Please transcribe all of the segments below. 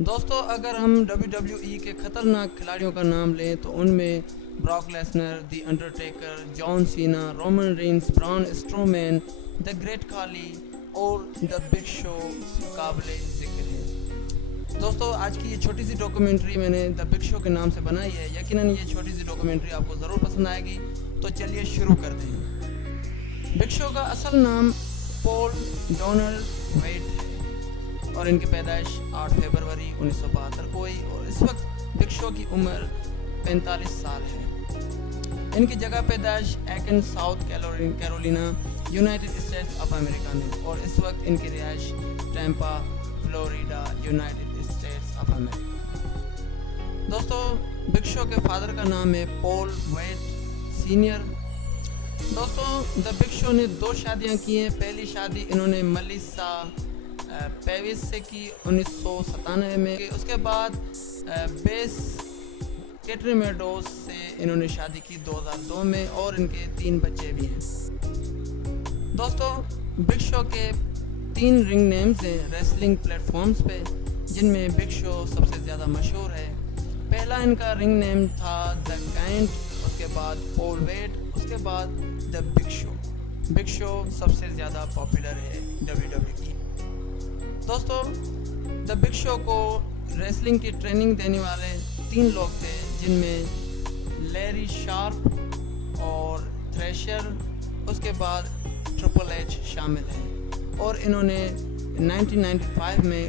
दोस्तों अगर हम WWE के खतरनाक खिलाड़ियों का नाम लें तो उनमें Brock Lesnar, the Undertaker, John Cena, Roman Reigns, Braun Strowman, the great खाली और द बिग शो काबिले जिक्र है। दोस्तों आज की ये छोटी सी डॉक्यूमेंट्री मैंने द बिग शो के नाम से बनाई है। यकीनन ये छोटी सी डॉक्यूमेंट्री आपको ज़रूर पसंद आएगी, तो चलिए शुरू करते हैं। बिग शो का असल नाम पॉल डोनाल्ड वेट है और इनकी पैदाइश 8 फरवरी 1972 को हुई और इस वक्त बिग शो की उम्र 45 साल है। इनकी जगह पैदाइश Aiken, South Carolina, United States of America में और इस वक्त इनकी रिहाइश Tampa, Florida, United States of America. दोस्तों बिग शो के फादर का नाम है पॉल वेट सीनियर। दोस्तों द बिग शो ने 2 शादियां की हैं। पहली शादी इन्होंने मलिसा पेविस से की 1997 में। उसके बाद बेस कैटरीमेडोस से इन्होंने शादी की 2002 में और इनके 3 बच्चे भी हैं। दोस्तों बिग शो के 3 रिंग नेम्स हैं रेसलिंग प्लेटफॉर्म्स पे, जिनमें बिग शो सबसे ज़्यादा मशहूर है। पहला इनका रिंग नेम था द गाइंट, उसके बाद पॉल वेट, उसके बाद the big show. Big show सबसे ज़्यादा पॉपुलर है WWE। दोस्तों द बिग शो को रेसलिंग की ट्रेनिंग देने वाले 3 लोग थे, जिनमें लैरी शार्प और थ्रेशर, उसके बाद ट्रिपल एच शामिल हैं और इन्होंने 1995 में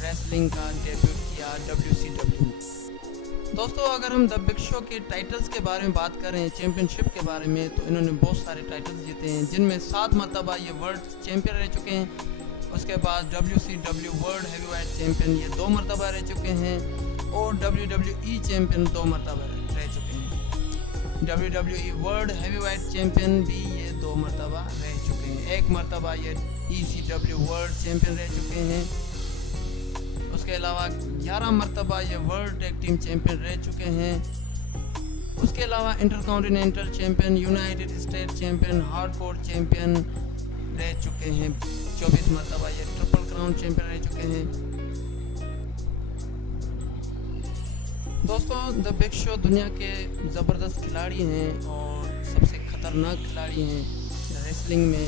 रेसलिंग का डेब्यूट किया WCW। दोस्तों अगर हम द बिग शो के टाइटल्स के बारे में बात करें, चैंपियनशिप के बारे में, तो इन्होंने बहुत सारे टाइटल्स जीते हैं, जिनमें 7 मरतबा ये वर्ल्ड चैंपियन रह चुके हैं। उसके बाद WCW वर्ल्ड हैवीवेट चैंपियन ये 2 मरतबा रह चुके हैं और WWE चैंपियन 2 मरतबा रह चुके हैं। WWE वर्ल्ड हैवीवेट चैंपियन भी ये 2 मरतबा रह चुके हैं। 1 मरतबा ये ECW वर्ल्ड चैंपियन रह चुके हैं। उसके अलावा 11 मरतबा ये वर्ल्ड टैग टीम चैंपियन रह चुके हैं। उसके अलावा intercontinental champion, United state champion, hardcore champion रह चुके हैं। 24 मरतबा ये ट्रिपल क्राउन चैंपियन रह चुके हैं। दोस्तों द बिग शो दुनिया के ज़बरदस्त खिलाड़ी हैं और सबसे खतरनाक खिलाड़ी हैं रेसलिंग में।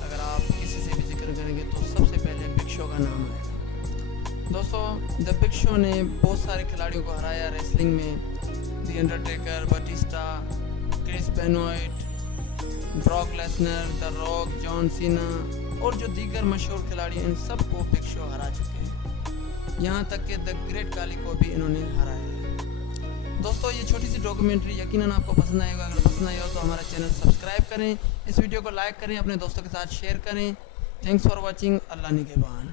अगर आप किसी से भी जिक्र करेंगे तो सबसे पहले बिग शो का नाम आएगा। दोस्तों द बिग शो ने बहुत सारे खिलाड़ियों को हराया रेसलिंग में। The Undertaker, Batista, Chris Benoit, Brock Lesnar, the Rock, John Cena और जो दीगर मशहूर खिलाड़ी हैं, इन सबको बिग शो हरा चुके हैं। यहाँ तक कि द ग्रेट काली को भी इन्होंने हराया है। दोस्तों ये छोटी सी डॉक्यूमेंट्री यकीनन आपको पसंद आएगा। अगर पसंद आई हो तो हमारा चैनल सब्सक्राइब करें, इस वीडियो को लाइक करें, अपने दोस्तों के साथ शेयर करें। Thanks for watching. अल्लाह निगहबान।